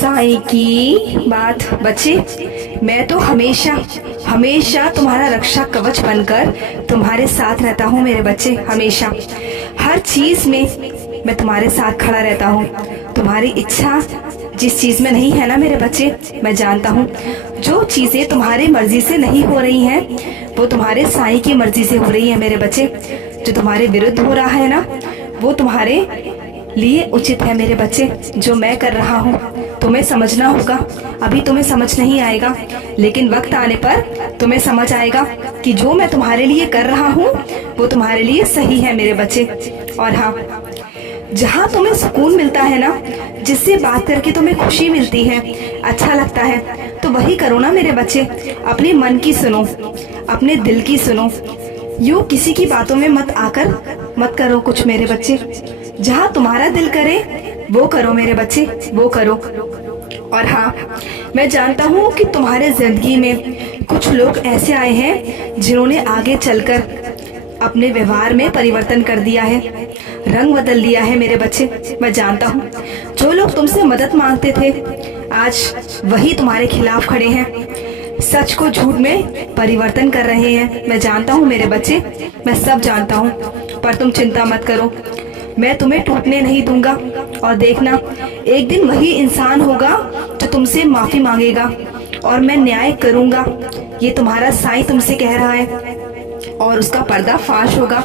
साईं की बात बच्चे, मैं तो हमेशा हमेशा तुम्हारा रक्षा कवच बनकर तुम्हारे साथ रहता हूँ मेरे बच्चे। हमेशा हर चीज में मैं तुम्हारे साथ खड़ा रहता हूँ। तुम्हारी इच्छा जिस चीज में नहीं है ना मेरे बच्चे, मैं जानता हूँ जो चीजें तुम्हारी मर्जी से नहीं हो रही हैं वो तुम्हारे साईं की मर्जी से हो रही है मेरे बच्चे। जो तुम्हारे विरुद्ध हो रहा है ना वो तुम्हारे लिए उचित है मेरे बच्चे। जो मैं कर रहा हूँ तुम्हें समझना होगा। अभी तुम्हें समझ नहीं आएगा, लेकिन वक्त आने पर तुम्हें समझ आएगा कि जो मैं तुम्हारे लिए कर रहा हूँ वो तुम्हारे लिए सही है मेरे बच्चे। और हाँ, जहाँ तुम्हें सुकून मिलता है ना, जिससे बात करके तुम्हें खुशी मिलती है, अच्छा लगता है, तो वही करो ना मेरे बच्चे। अपने मन की सुनो, अपने दिल की सुनो। यूँ किसी की बातों में मत करो कुछ मेरे बच्चे। जहाँ तुम्हारा दिल करे वो करो मेरे बच्चे, वो करो। और हाँ, मैं जानता हूँ कि तुम्हारे जिंदगी में कुछ लोग ऐसे आए हैं जिन्होंने आगे चलकर अपने व्यवहार में परिवर्तन कर दिया है, रंग बदल दिया है मेरे बच्चे। मैं जानता हूँ जो लोग तुमसे मदद मांगते थे आज वही तुम्हारे खिलाफ खड़े हैं, सच को झूठ में परिवर्तन कर रहे हैं। मैं जानता हूँ मेरे बच्चे, मैं सब जानता हूँ। पर तुम चिंता मत करो, मैं तुम्हें टूटने नहीं दूंगा। और देखना, एक दिन वही इंसान होगा जो तुमसे माफी मांगेगा और मैं न्याय करूंगा। ये तुम्हारा साईं तुमसे कह रहा है और उसका पर्दाफाश होगा।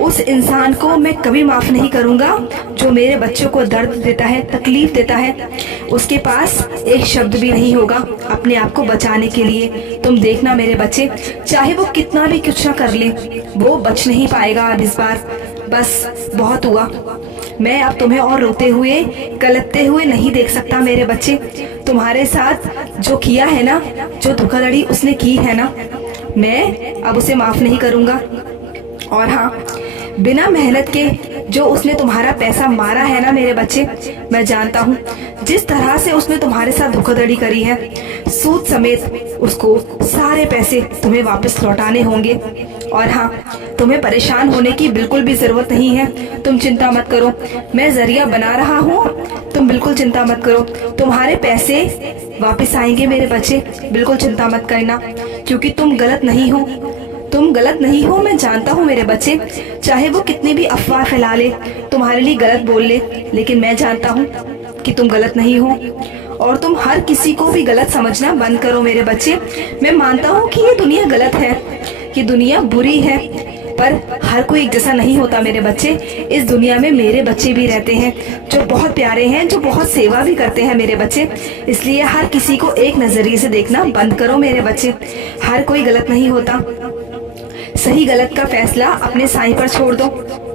उस इंसान को मैं कभी माफ नहीं करूंगा जो मेरे बच्चों को दर्द देता है, तकलीफ देता है। उसके पास एक शब्द भी नहीं होगा अपने आप को बचाने के लिए। तुम देखना मेरे बच्चे, चाहे वो कितना भी कुछ ना कर ले, वो बच नहीं पाएगा अब इस बार। बस बहुत हुआ। मैं अब तुम्हें और रोते हुए, कलपते हुए नहीं देख सकता मेरे बच्चे। तुम्हारे साथ जो किया है ना, जो धोखाधड़ी उसने की है ना, मैं अब उसे माफ नहीं करूंगा। और हाँ, बिना मेहनत के जो उसने तुम्हारा पैसा मारा है ना मेरे बच्चे, मैं जानता हूँ जिस तरह से उसने तुम्हारे साथ धोखाधड़ी करी है, सूद समेत उसको सारे पैसे तुम्हें वापस लौटाने होंगे। और हाँ, तुम्हें परेशान होने की बिल्कुल भी जरूरत नहीं है। तुम चिंता मत करो, मैं जरिया बना रहा हूँ। तुम बिल्कुल चिंता मत करो, तुम्हारे पैसे वापस आएंगे मेरे बच्चे। बिल्कुल चिंता मत करना, क्योंकि तुम गलत नहीं हो। तुम गलत नहीं हो, मैं जानता हूँ मेरे बच्चे। चाहे वो कितनी भी अफवाह फैला ले, तुम्हारे लिए गलत बोल ले, लेकिन मैं जानता हूँ कि तुम गलत नहीं हो। और तुम हर किसी को भी गलत समझना बंद करो मेरे बच्चे। मैं मानता हूँ कि ये दुनिया गलत है, कि दुनिया बुरी है, पर हर कोई एक जैसा नहीं होता मेरे बच्चे। इस दुनिया में मेरे बच्चे भी रहते हैं जो बहुत प्यारे हैं, जो बहुत सेवा भी करते हैं मेरे बच्चे। इसलिए हर किसी को एक नजरिए से देखना बंद करो मेरे बच्चे। हर कोई गलत नहीं होता। सही गलत का फैसला अपने साईं पर छोड़ दो।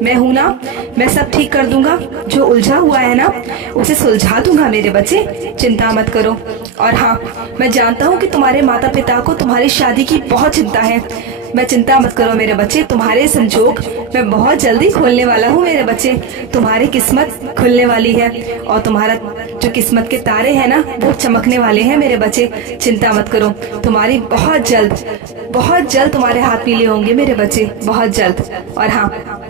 मैं हूं ना, मैं सब ठीक कर दूंगा। जो उलझा हुआ है ना उसे सुलझा दूंगा मेरे बच्चे, चिंता मत करो। और हाँ, मैं जानता हूँ कि तुम्हारे माता पिता को तुम्हारी शादी की बहुत चिंता है। मैं चिंता मत करो मेरे बच्चे, तुम्हारे संजोग मैं बहुत जल्दी खोलने वाला हूँ मेरे बच्चे। तुम्हारी किस्मत खुलने वाली है और तुम्हारा जो किस्मत के तारे हैं ना वो चमकने वाले हैं मेरे बच्चे। चिंता मत करो, तुम्हारी बहुत जल्द तुम्हारे हाथ पीले होंगे मेरे बच्चे, बहुत जल्द। और हाँ,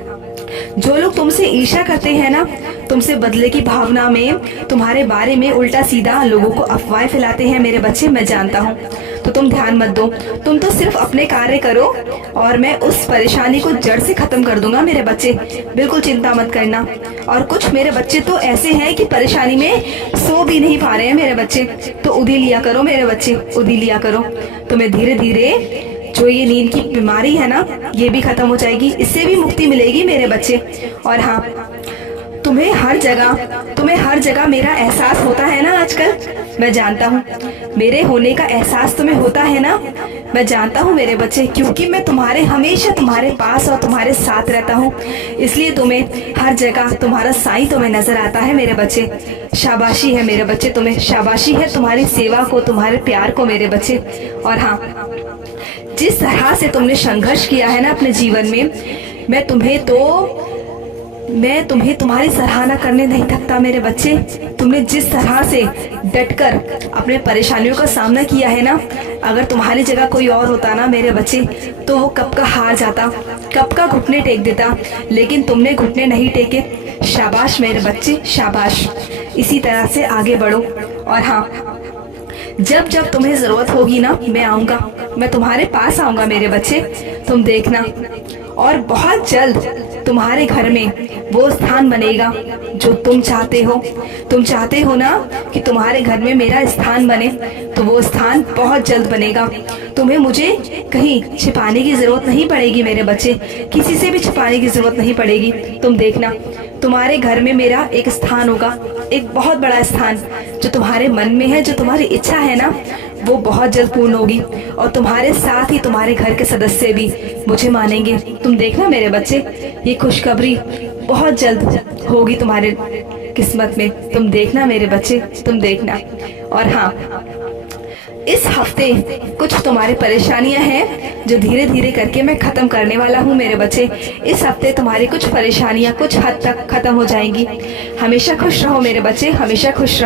जो लोग तुमसे ईर्ष्या करते हैं ना, तुमसे बदले की भावना में तुम्हारे बारे में उल्टा सीधा लोगों को अफवाहें फैलाते हैं मेरे बच्चे, मैं जानता हूँ। तो तुम ध्यान मत दो, तुम तो सिर्फ अपने कार्य करो और मैं उस परेशानी को जड़ से खत्म कर दूंगा मेरे बच्चे। बिल्कुल चिंता मत करना। और कुछ मेरे बच्चे तो ऐसे हैं कि परेशानी में सो भी नहीं पा रहे हैं मेरे बच्चे, तो उधी लिया करो मेरे बच्चे, उधी लिया करो। तुम्हें धीरे धीरे जो ये नींद की बीमारी है ना ये भी खत्म हो जाएगी, इससे भी मुक्ति मिलेगी मेरे बच्चे। और हाँ, तुम्हें हर जगह मेरा एहसास होता है ना आजकल, मैं जानता हूँ। मेरे होने का एहसास तुम्हें होता है ना, मैं जानता हूँ मेरे बच्चे, क्योंकि मैं हमेशा तुम्हारे पास और तुम्हारे साथ रहता हूँ। इसलिए तुम्हें हर जगह तुम्हारा साईं तुम्हें नजर आता है मेरे बच्चे। शाबाशी है मेरे बच्चे, तुम्हें शाबाशी है तुम्हारी सेवा को, तुम्हारे प्यार को मेरे बच्चे। और हाँ, जिस तरह से तुमने संघर्ष किया है ना अपने जीवन में, मैं तुम्हें तुम्हारी सराहना करने नहीं थकता मेरे बच्चे। तुमने जिस तरह से डटकर अपने परेशानियों का सामना किया है ना, अगर तुम्हारी जगह कोई और होता ना मेरे बच्चे, तो वो कब का हार जाता, कब का घुटने टेक देता, लेकिन तुमने घुटने नहीं टेके। शाबाश मेरे बच्चे, शाबाश। इसी तरह से आगे बढ़ो और हाँ, जब जब तुम्हें जरूरत होगी ना, मैं आऊंगा, मैं तुम्हारे पास आऊंगा मेरे बच्चे, तुम देखना। और बहुत जल्द तुम्हारे घर में वो स्थान बनेगा जो तुम चाहते हो। तुम चाहते हो ना कि तुम्हारे घर में मेरा स्थान बने, तो वो स्थान बहुत जल्द बनेगा। तुम्हें मुझे कहीं छिपाने की जरूरत नहीं पड़ेगी मेरे बच्चे, किसी से भी छिपाने की जरूरत नहीं पड़ेगी। तुम देखना, तुम्हारे घर में मेरा एक स्थान होगा, एक बहुत बड़ा स्थान, जो तुम्हारे मन में है, जो तुम्हारी इच्छा है ना, वो बहुत जल्द पूर्ण होगी। और तुम्हारे साथ ही तुम्हारे घर के सदस्य भी मुझे मानेंगे। तुम देखना मेरे बच्चे, ये खुशखबरी बहुत जल्द होगी तुम्हारे किस्मत में। तुम देखना मेरे बच्चे, तुम देखना। और हाँ, इस हफ्ते कुछ तुम्हारी परेशानियां हैं जो धीरे धीरे करके मैं खत्म करने वाला हूँ मेरे बच्चे। इस हफ्ते तुम्हारी कुछ परेशानियां कुछ हद तक खत्म हो जाएंगी। हमेशा खुश रहो मेरे बच्चे, हमेशा खुश रहो।